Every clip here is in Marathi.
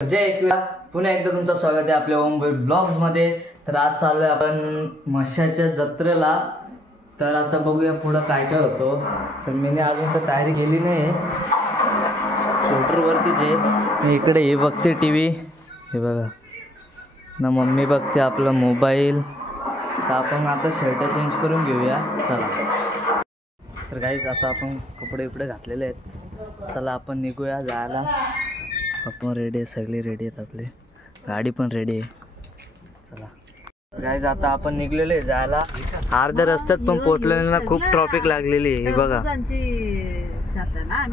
जय एकविरा पुन्हा एकदा तुमचं स्वागत आहे आपल्या ओमवीर ब्लॉग्स मध्ये। तर आज चाललोय आपण म्हशाच्या जत्रेला। तर आता बघूया पुढे काय काय होतं। तर मी अजून तर तयारी केली नाही, शूटर वरतीच आहे। इकडे हे बघते टीव्ही, हे बघा ना, मम्मी बघते आपला मोबाईल। तर आपण आता शर्ट चेंज करून घेऊया चला। तर गाईज आता आपण कपडे बिपडे घातलेले आहेत, चला आपण निघूया जायला। आपण रेडी आहे, सगळे रेडी आहेत, आपले गाडी पण रेडी आहे, चला गाईज आता आपण निघलेले आहे जायला। अर्ध्या रस्त्यात पण पोहोचलेले ना, खूप ट्रॉफिक लागलेली आहे। बघा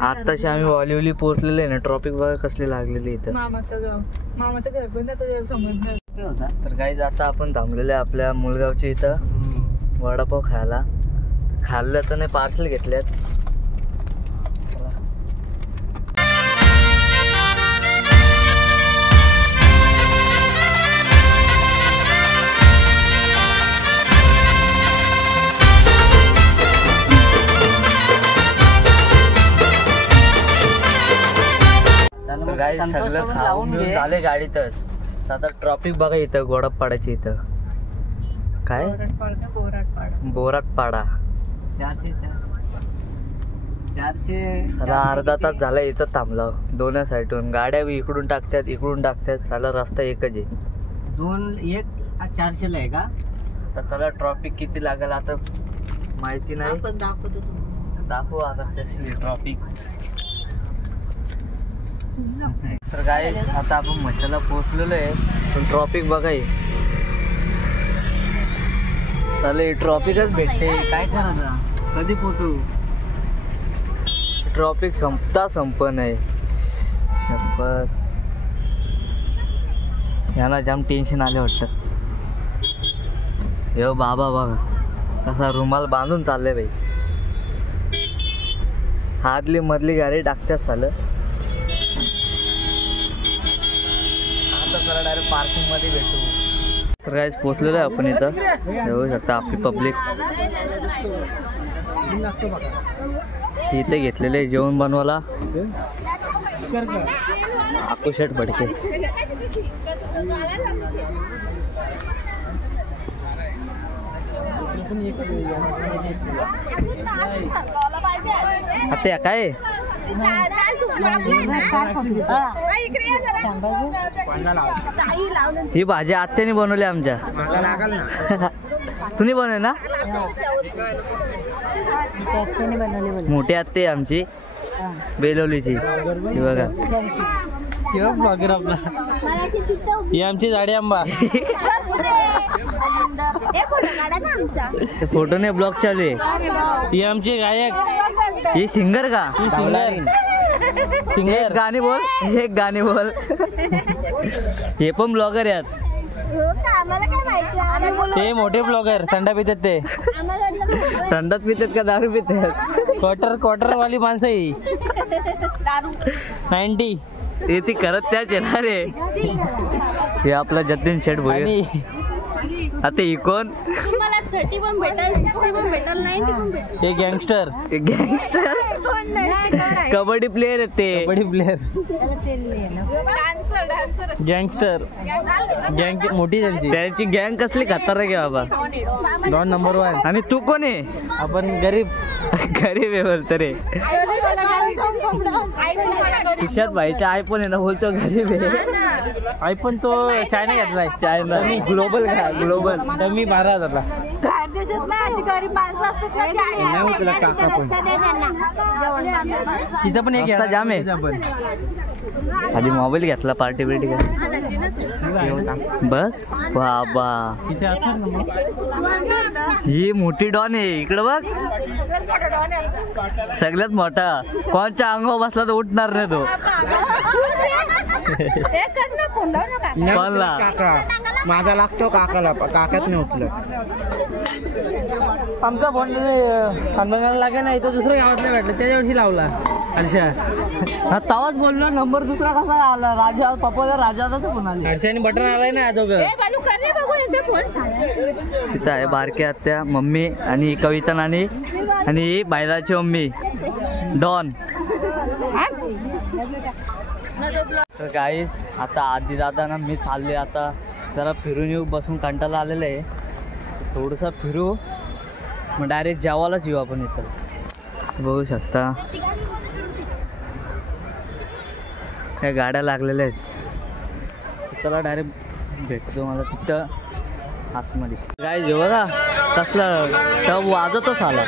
आताशी आम्ही वालिवली पोहोचलेले आहे ना, ट्रॉफिक बघा कसली लागलेली इथं। मामाचं घर पण समजलं। तर गाईज आता आपण थांबलेले आपल्या मुलगावच्या इथं वडापाव खायला। खाल्लं तर नाही, पार्सल घेतल्यात। तर गाईज सगळं खाऊन घेऊन झाले गाडीतच। आता ट्रॉफिक बघा इथं गोडपाड्याची, इथं काय बोराटपाडा 400 चला अर्धा तास झाला इथं थांबलो। दोन्ही साईडून गाड्या इकडून टाकतात इकडून टाकतात, चला रस्ता एकच आहे। 400 ला आहे का? तर चला ट्रॉफिक किती लागेल आता माहिती नाही, दाखवू आता कशी ट्रॉफिक। तर गाईज आता आपण म्हशाला पोहोचलेलो आहे, पण ट्रॉफिक बघा चालेल, ट्रॉफिकच भेटते, काय करायचं, कधी पोहोचू? ट्रॉफिक संपन आहे शपथ। याला जाम टेन्शन आले वाटतं। यो बाबा बघा कसा रुमाल बांधून चालले बाई, हातली मधली गाडी टाकतात चाल। आता डायरेक्ट पार्किंग मध्ये भेटू। तर गाईज पोहोचलेलो आहे आपण इथं, येऊ शकता आपली पब्लिक इथे घेतलेले जेवण बनवायला। आकुशेट भडके आता काय ही भाजी आत्याने बनवली आमच्या। तुम्ही बनवले ना? मोठी आत्ते आमची बेलोलीची, ही बघा ब्लॉगर आपला, ही आमची झाडी आंबा। फोटो ने ब्लॉग चालू आहे। ही आमची गायक, ही सिंगर का? ही सिंगर गाणी बोल, एक गाणी बोल। हे पण ब्लॉगर आहेत, ते मोठे ब्लॉगर थंडा पितात, ते थंडात पितात का दारू पितात? क्वार्टर वाली माणसं ही 90 हे ती करत त्याच येणार आहे। हे आपला जतीन शेठ भोई, आता ही कोण? 30 पण भेटल, 60 पण भेटल, 90 पण भेटल। ते गँगस्टर कबड्डी प्लेयर आहे, ते कबड्डी प्लेयर गँगस्टर गँग मोठी त्यांची गँग कसली खतरनाक आहे बाबा, डॉन नंबर 1। आणि तू कोण आहे? आपण गरीब आहे बोलतो रे। खिशात भाईचा आयफोन आहे ना, बोलतो गरीब आहे। आयफोन तो चायना घेतलाय, चायना ग्लोबल का? ग्लोबल मी 12,000ला। तिथं पण एक जाम आहे। आधी मोबाईल घेतला, पार्टी बिर्टी बघ बाबा, ही मोठी डॉन आहे इकडं बघ, सगळ्यात मोठा। कोणच्या अंगावर बसला तर उठणार नाही तो। माझा लागतो काकाला, काकाच नाही उचलत। आमचा फोन खानबागाला लागे नाही, तो दुसऱ्या गावात नाही भेटला, त्याच्या वर्षी लावला। अच्छा तवाच बोललो, नंबर दुसरा कसा आला? राजा पप्पा राजाचा फोन आला, हर्षाने बटन आलाय ना अगोदर। तिथं आहे बारके आत्या, मम्मी आणि कविता नानी आणि बायदाची मम्मी डॉन। तर गाईस आता आधी दादा ना मी चालले आता जरा फिरून येऊ, बसून कंटाळा आलेलं आहे. थोडंसं फिरू मग डायरेक्ट जेवायलाच येऊ आपण. इथं बघू शकता काय गाड्या लागलेल्या आहेत. चला डायरेक्ट भेटतो मला तिथं आतमध्ये. काय जेव्हा का कसला टब वाजवतोच आला.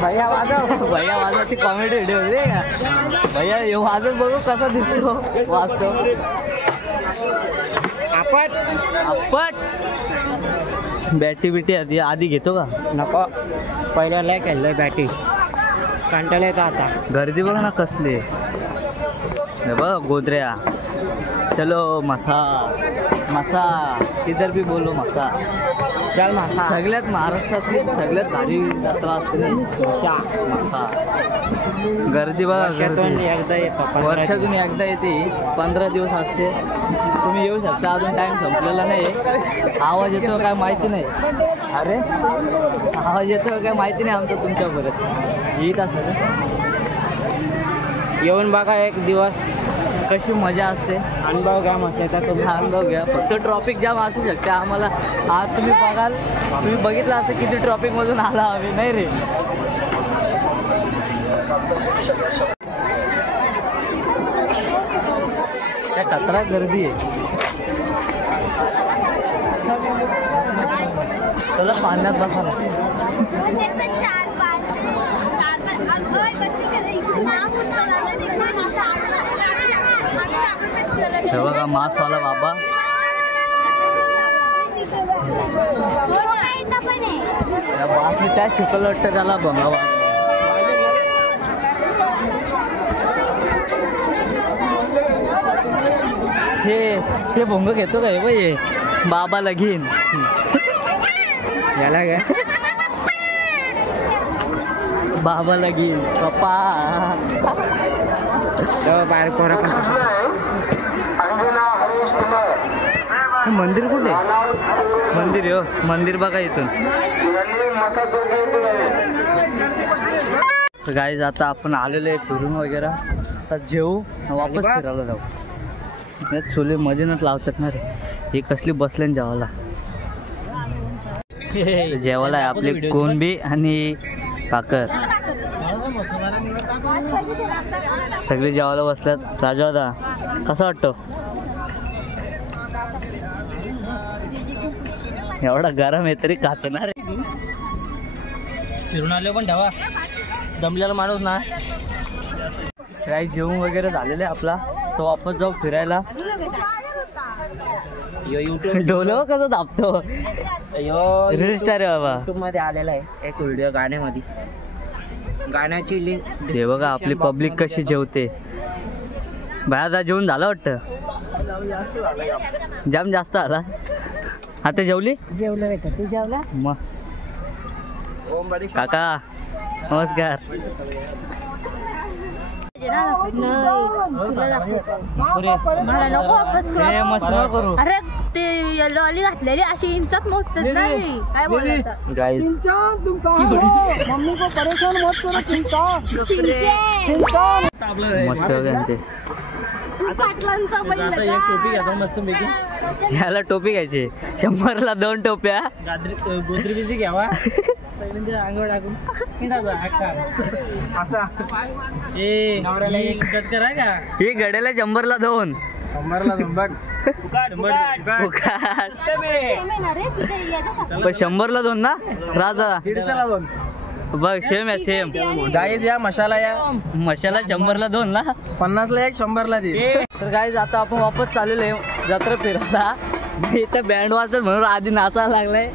भैया वाजव, भैया वाजव. ती कॉमेडी व्हिडिओ होती का भैया हे वाजव, बघू कसा दिसतो वाजतो. आपट बॅटी बिटी आधी घेतो का नको, पहिल्याला केलंय बॅटी कंटाळा येतो आता. गर्दी बघ ना कसली. हे बघ गोदऱ्या. चलो मसा मसा इधर भी बोलो मसा. चल मासा. सगळ्यात महाराष्ट्रातली सगळ्यात भारी जत्रा असते मसा. गर्दी बघा, वर्षातून गर्दी एकदा येतो. वर्षातून एकदा येते. 15 दिवस असते. तुम्ही येऊ शकता. अजून टाइम संपलेला नाही. आवाज येतो काय माहिती नाही. अरे आवाज येतो काय माहिती नाही आमचं तुमच्यापर्यंत येत असेल. येऊन बघा एक दिवस कशी मजा असते. अनुभव घ्या मसाचा तुम्ही. अनुभव घ्या. फक्त ट्रॉफिक जाम असू शकते आम्हाला. आज तुम्ही बघाल, तुम्ही बघितलं असं किती ट्रॉफिकमधून आला आम्ही. नाही रे काय कचरा गर्दी आहे. चला पाण्यात बसा ना. हे बघा मासवाला बाबा. या बाकी त्या शिकवलं वाटतं त्याला बघावा. हे भोंग घेतो का हे बाई बाबाला घेईन याला काय बाबाला घेईन पप्पा. बाहेर पोरं पण. मंदिर कुठे? मंदिर हो, मंदिर बघा इथून. गाईज आता आपण आलेलो आहे फिरून वगैरे. आता जेवू वापस फिरायला जाऊ. यात छोले मजेनच लावतात ना रे. हे कसली बसले जेवायला. जेवायला आहे आपले कोणबी आणि काकर. सगळे जेवायला बसल्यात. राजा दादा कसं वाटतं? एवढा गरम आहे तरी काचणार रे. फिरून आले पण ठेवा दमलेला माणूस ना. काही जेवण वगैरे झालेलं आहे आपला. तो वापस जाऊ फिरायला. डोलं कसं दाबतो. रील स्टार आहे बाबा. युट्यूब मध्ये आलेला आहे एक व्हिडिओ गाण्यामध्ये. गाण्याची लिंक ते बघा आपली पब्लिक कशी जेवते. बाहेर जेवण झालं वाटतं. जाम जास्त आला. आता जेवली? जेवलं बेटा. तू जेवला? मग काका नमस्कार. मला नको वापस हे मस्त नको करू. अरे ते लॉली घातलेली अशी इंचात मोजतात नाही. काय बोलायचं गाईस मम्मी को परेशान मत करो चिंता. मस्त त्यांचे. पाटलांचा बैल का? मस्त पैकी. ह्याला टोपी घ्यायची 100ला 2 टोप्या. गोत्री बिजी घ्यावा अंगावर टाकून असा. ही गड्याला 100ला 2. 100ला 2 पण 100ला 2 ना राजा. 150ला 2 बघ सेम आहे सेम. गाईज या मसाला या मशाला 100ला 2 ना. 50ला 1 100ला दे. तर गाईज आता आपण वापस चाललेलो आहे जत्रा फिरायला. इथं बँड वाजत म्हणून आधी नाचायला लागलाय.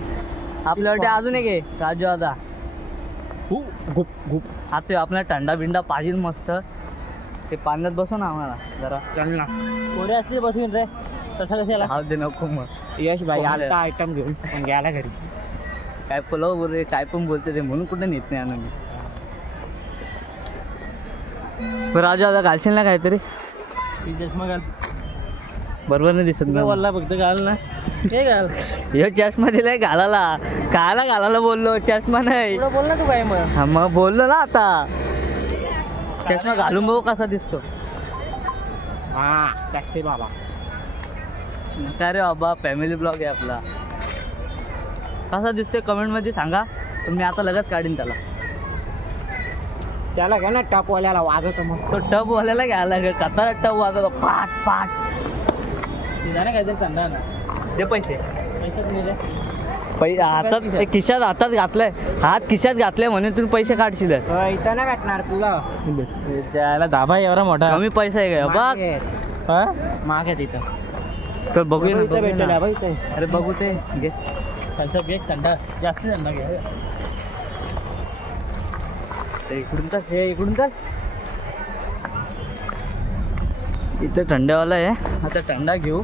आपल्याकडे अजून एक आहे राजू दादा. गुप गुप. आता आपल्याला थंडा बिंडा पाहिजे मस्त. ते पाण्यात बसव ना आम्हाला जरा. चल ना पुढे असली बसून रे. तसं कशाला हा दे नको. मग यश भाई आता आयटम घेऊन पण गेला घरी. काय पुलाव बोल रे काय पण बोलते ते म्हणून कुठे नेत नाही आनंद. राजू आता घालशील ना काहीतरी. चष्मा घाल. बरोबर नाही दिसत ना. बोलला फक्त घाल ना. हे घाल. हे चष्मा दिलाय घालायला. कायला घालायला बोललो चष्मा नाही. बोल ना तू काय मग. हा मग बोललो ना आता. चष्मा घालून बघू कसा दिसतो. हा सॅक्सी बाबा. काय रे बाबा, फॅमिली ब्लॉग आहे आपला. कसा दिसतोय कमेंट मध्ये सांगा, तर मी आता लगेच काढीन त्याला. त्याला घ्या ना टपवाल्याला, वाजवतो मस्त. तो टबवाल्याला घ्यायला लागेल, कतारा टब वाजवतो पाट पाट. काहीतरी थंडा ना दे पैसे. पैसे हातात खिशात हातात घातलंय, हात खिशात घातलंय म्हणून तुम्ही पैसे काढशील. इथं ना भेटणार तुला. त्याला धाबा एवढा मोठा, कमी पैसा आहे का बघ. मागे तिथं. चल बघूया ना, बघूया भेटेल ना. बघ इथे. अरे बघू ते घे. घे थंडा, जास्त थंडा घे. इकडून तर हे इकडून तर इथं थंडवाला आहे. आता थंडा घेऊ.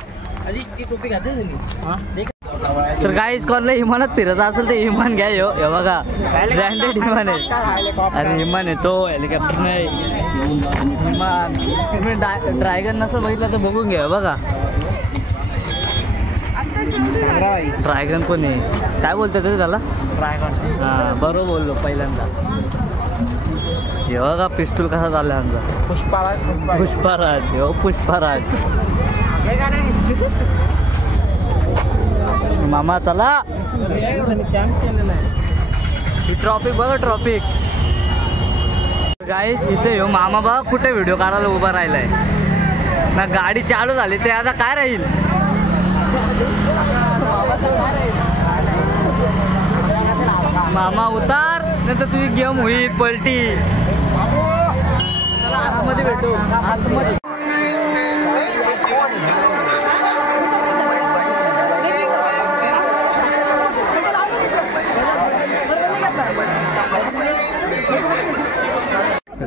आधी ती टोपी घातली तुम्ही. तर काहीच कोणला इमानात फिरत असेल तर इमान घ्या. हे बघा ब्रँडेड इमान आहे. अरे इमान आहे तो, हेलिकॉप्टर नाही इमान. तुम्ही ड्रॅगन नसं बघितलं तर बघून घ्या. बघा ड्रॅगन पण आहे. काय बोलतात ते त्याला? ड्रॅगन. हां बरोबर बोललो पहिल्यांदा. हे बघा पिस्तूल कसा चालला आमचा. पुष्पाराज हो पुष्पाराज. मामा चला. ट्रॉफिक बघा ट्रॉफिक. गाईस इथे येऊ मामा बघा कुठे व्हिडिओ काढायला उभा राहिलाय ना. गाडी चालू झाली ते आता काय राहील. मामा उतार नाही तर तुझी गेम होईल पलटी. आतमध्ये भेटू आतमध्ये.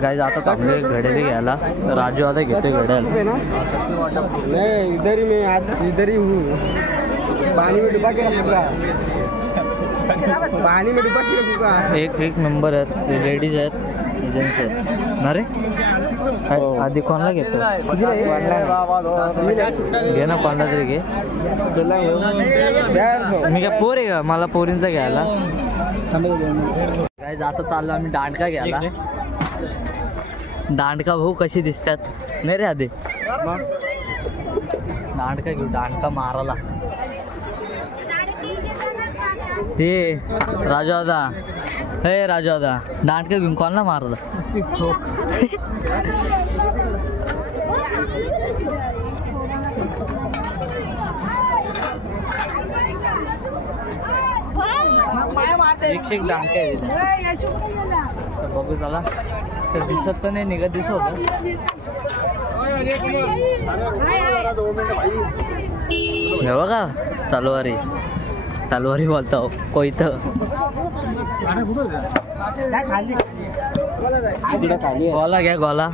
गाइस आता थांबले घड्याला घ्यायला. राजू आता घेतोय घड्याल. नहीं इधर ही मैं आज इधर ही हूँ. पानी में डुबा के रखूंगा. पानी में डुबा के रखूंगा. एक नंबर आहेत. लेडीज आहेत, जेंट्स आहेत ना रे. आधी कोणाला घेतो? घे ना कोणाला तरी घे. मी काय पोर आहे का मला पोरींचा घ्यायला. गाइस आता चाललो आम्ही दांडका घ्यायला. दांडका भाऊ कशी दिसतात नाही रे. आधी दांडका घेऊ. दांडका मारायला. हे राजू दादा, हे राजू दादा दांडका घेऊन कोणाला मारला. एक दांडका आहे. बघू चला. तर दिसत तर नाही निघत दिसत होतं. हे बघा तलवारी. तलवारी बोलतो कोयत. गोला घ्या गोला.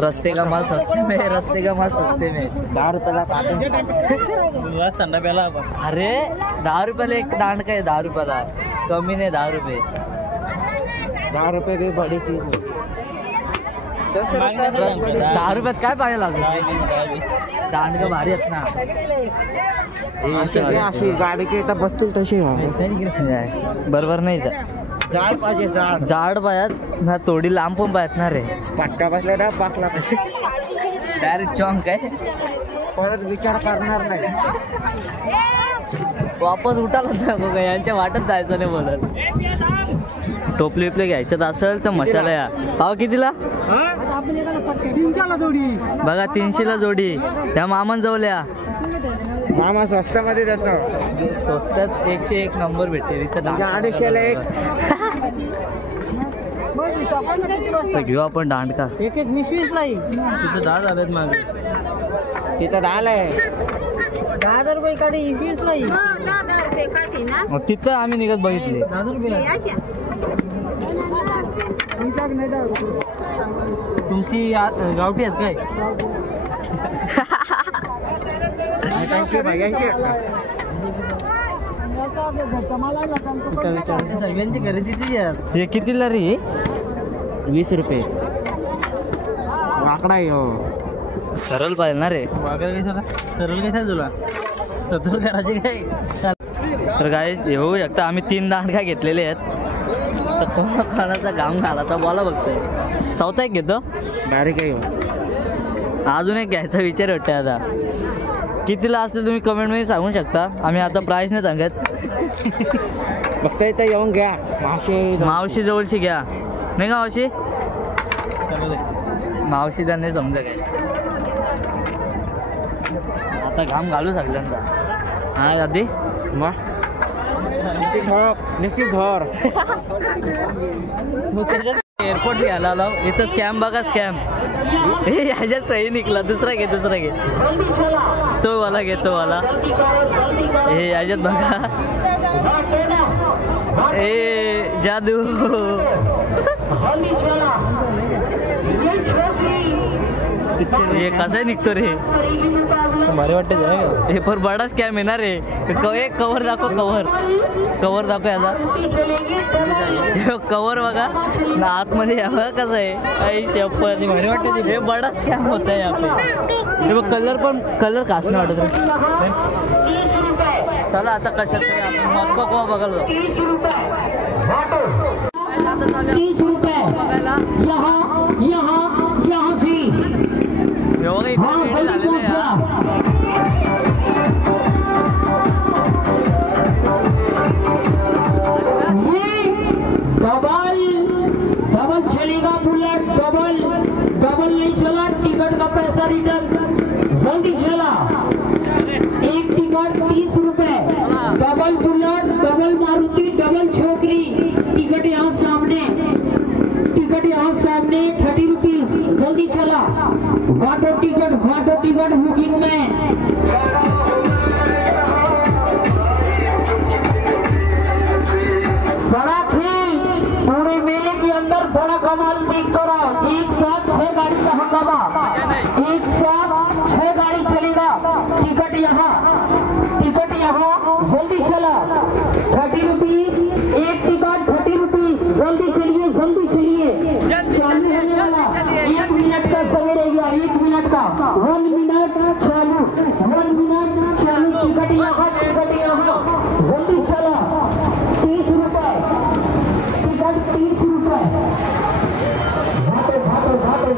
रस्ते का माल सस्ते में, रस्ते का माल सस्ते में. 10 रुपयाला संडा प्याला. अरे 10 रुपयाला एक दांडका आहे. 10 रुपयाला कमी नाही. 10 रुपये. 10 रुपये की बड़ी चीज है. 10 रुपयात काय पाहिजे लागेल. दांडका भारी आहेत ना. अशी गाडीची इथं बसतील तशी बरोबर नाही. जाड पाहिजे. जाड जाड पायात ना, थोडी लांब पण पायात ना रे. पट्टा बसला ना पाकला. डायरेक्ट चॉंक आहे. परत विचार करणार नाही. वापस उठायला नको का. यांच्या वाटत जायचं नाही बोलत. टोपली विपले घ्यायच्यात असेल तर मसाला या. पाव कितीला? 300ला जोडी. बघा 300ला जोडी. त्या मामान जवळल्या. मामा स्वस्तामध्ये देतो. स्वस्तात 101 नंबर भेटते इथं. 250ला एक. तर घेऊ आपण दांडका. एक 20 ला. तिथं 10 झालेत मागे. तिथं 10 आहे. 10 रुपये काढी 20 ला. 10 रुपये काठी ना. तिथं आम्ही निघत बघितले. 10 रुपये तुमची गावठी आहेत काय? सगळ्यांची खरेदी किती आहे? हे कितीला रे? 20 रुपये. वाकडा आहे हो. सरळ पाहिजे ना रे. सरळ कशा तुला 70 करायचे काय? तर काय येऊ शकता. आम्ही 3 दांडका घेतलेले आहेत. तर कोणाचा घाम घाला तर बोला बघतोय. चौथा एक घेतो. बारीक आहे. अजून एक घ्यायचा विचार वाटतं आता. कितीला असते तुम्ही कमेंटमध्ये सांगू शकता. आम्ही आता प्राईस नाही सांगत. बघता इथं येऊन घ्या. मावशी जवळची घ्या नाही का मावशी. मावशी त्यांनी समजा काय आता घाम घालू सगळ्यांचा. हा आधी मग निश्चित धर. एअरपोर्ट घ्यायला आलो इथं. स्कॅम बघा स्कॅम. हे ह्याच्यात सही निघला. दुसरा घे दुसरा घे. तो वाला घे तो वाला. हे ह्याच्यात बघा. ए जादू. हे कसं निघतो रे. भारी वाटतं हे पर बडा स्कॅम येणार रे. एक कवर दाखव. कवर दाखव याचा. कवर बघा ना आतमध्ये बघा कसं आहे. आई चप्पल भारी वाटते. हे बडा स्कॅम होत आहे आपण. हे बघ कलर कास नाही वाटत रे. चला आता कशात तरी आपण मक्का कोवा बघायला जाऊ. बघायला डबल चलेगा बुलेट. डबल नहीं चला. टिकट का पैसा रिटर्न. जल्दी चला. एक टिकट 30 रुपए. Double bullet, double Maruti, double छोकरी. टिकट यहाँ सामने 30 रुपीज. जल्दी चला. वाटो टिकट बुकिंग में. बड़ा खेल पूरे मेले के अंदर बड़ा कमाल देख करो. एक साथ 6 गाड़ी का हंगामा. एक साथ 6 गाड़ी चलेगा. टिकट यहाँ. जल्दी चला. 30 रुपीज. एक टिकट 30 रुपीज. जल्दी चलिए. चालू होने वाला. 1 मिनट का समय रह गया. 1 मिनट का. 1 मिनट चालू. टिकट यहाँ. जल्दी चला. 30 रुपए. टिकट 30 रुपए.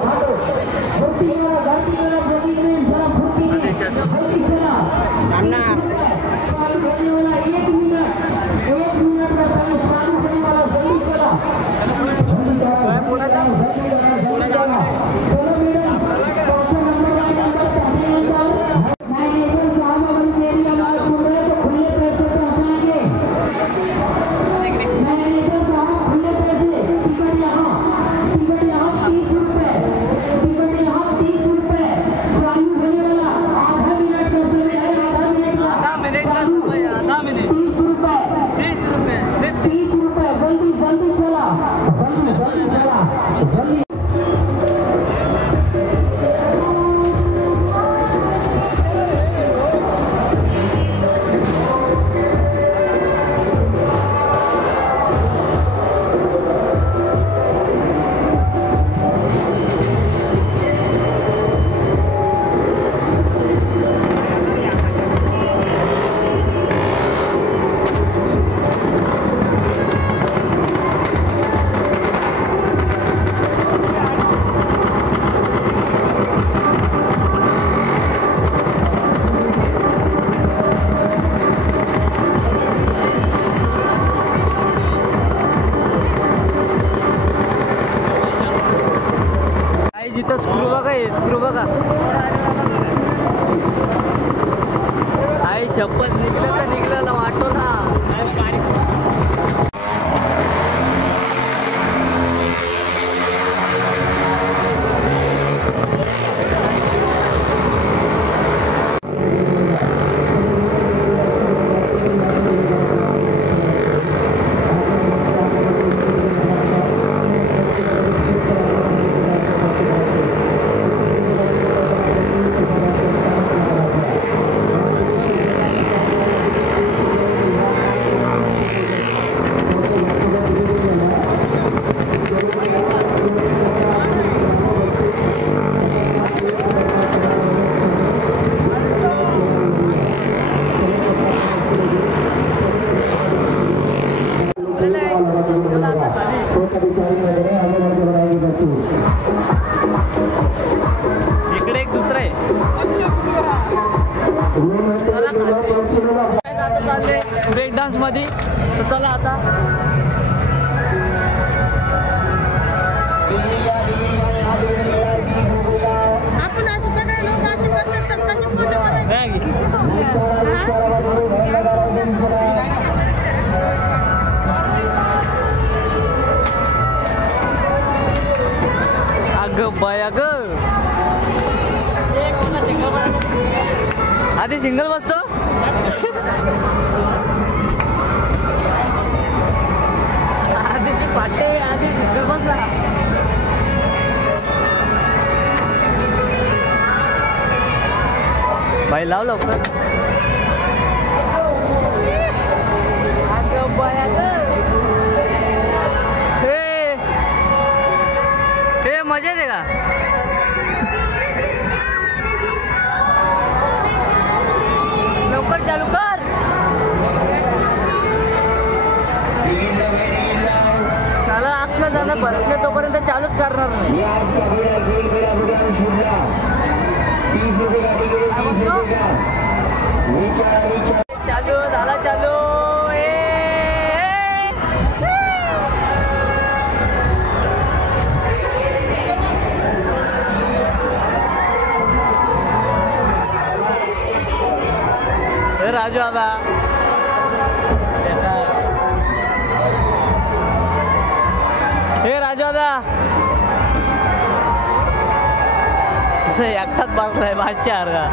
भागो. फुर्ती वाला जल्दी में जरा फुर्ती. जल्दी चला. चालू होने वाला. 1 मिनट का समय चालू होने वाला. जल्दी चला. जिथं स्क्रू बघा. आई शपथ निघलं वाटतो ना. आता चालले ब्रेक डान्स मध्ये, तर चला आता. आपण असं सगळे लोक असे करतात तर कसे फोटो अगं बाया ग, आधी सिंगल बसतो. आधी पाटे आधी सिंगल बसला. बाई लाव लवकर. अगं बाया ग, हे मजा येते का? लवकर चालू कर. चला आतनं जाणं परत नाही तोपर्यंत चालूच करणार नाही. चालू झाला चालू. राजू आता हे राजू आता एकटाच बसलाय भाषा का.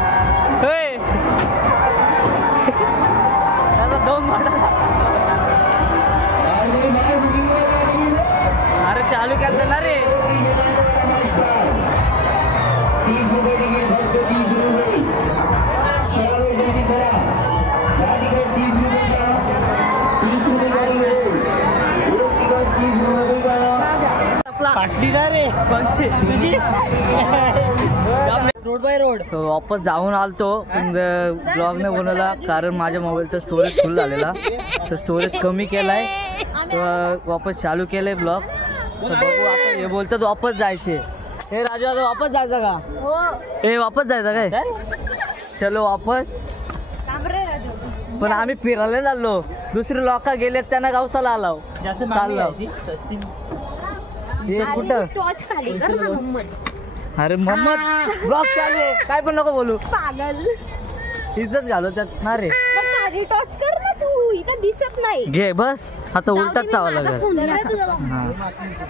दोन अरे चालू केलं ना रे. रोड बाय रोड वापस जाऊन आलतो, पण ब्लॉग नाही बनवला कारण माझ्या मोबाईलचा स्टोरेज फुल झालेला, तर स्टोरेज कमी केलाय, तर वापस चालू केलंय ब्लॉग. तर बघू आता. हे बोलतात वापस जायचे. हे राजू आता वापस जायचं का? हे वापस जायचं काय? चलो वापस. पण आम्ही फिरायला चाललो, दुसरे लोक गेलेत त्यांना गावसाला आलो चाललो. हे कुठं टॉर्च खाली कर ना मोहम्मद. अरे मोहम्मद ब्लॉग चालू आहे, काय पण नको बोलू. पागल इज्जत घालो त्यात ना रे. माझी टॉर्च कर ना तू, इथं दिसत नाही. घे बस. आता उलटाच चावा लागेल.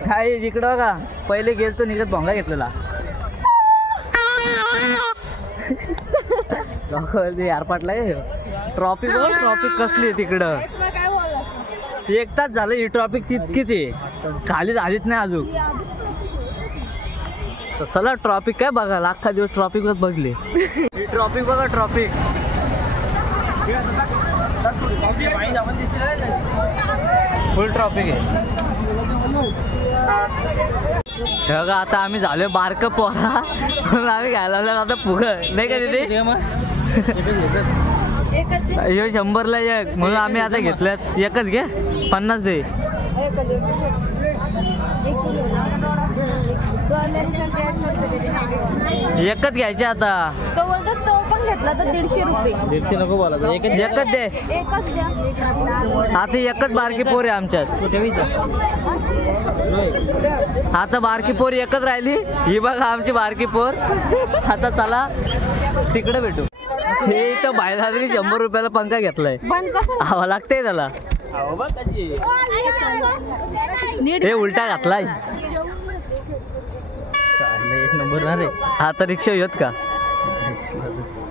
काय इकडं का पहिले गेलतो निघत भोंगा घेतलेला. यारपाटला ट्रॉफिक बघ, ट्रॉफिक कसली आहे तिकडं. एक तास झालं ही ट्रॉफिक तितकीच आहे, खाली झालीच नाही अजून. तर चला ट्रॉफिक काय बघायला, अख्खा दिवस ट्रॉफिकच बघले. ही ट्रॉफिक बघा, ट्रॉफिक फुल ट्रॉफिक आहे. बघा आता आम्ही झालोय बारक पोरा, आम्ही घ्यायला आता फुग नाही का तिथे. हे 100ला एक म्हणून आम्ही आता घेतल्यात. एकच घे, 50 दे. एकच घ्यायचे आता. तो बोलतो तो पण घेतला तर 150 रुपये. 150 नको बोला, एकच दे. एकच द्या. आता एकच बारकी पोर आहे आमच्यात. आता बारकी पोर एकच राहिली, ही बघा आमची बारकी पोर. आता चला तिकडे भेटू. हे तर बाहेर 100 रुपयाला पंखा घेतलाय, हवा लागते त्याला. हे उलटा घातलाय. एक नंबर ना रे. आता रिक्षा येत का?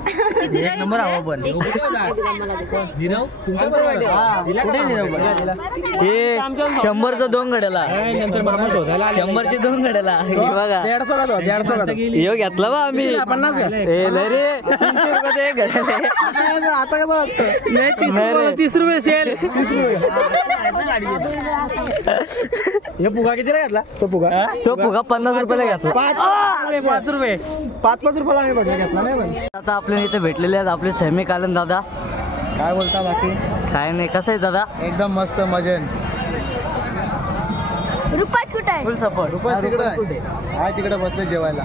एक नंबर हवा. पण हे 100चं 2 घड्याला, 100चे 2 घड्याला बघा. यो घेतला बा आम्ही 50 रे. 300 रुपये एक घड्याला. आता कसं वाटतं? 30 रुपये सेल. हे फुगा कितीला घेतला? तो फुगा 50 रुपयाला घेतला. 5 रुपये 5 रुपयाला आम्ही बघा घेतला नाही. आता आपल्या इथे भेटलेले आहेत आपले सैमी कालन दादा. काय बोलता बाकी? काय नाही, कसं आहे दादा? एकदम मस्त मजेन. रुपाच कुठे आहे? फुल सपोर्ट. रुपा तिकडे आहे, तिकडे बसले जेवायला.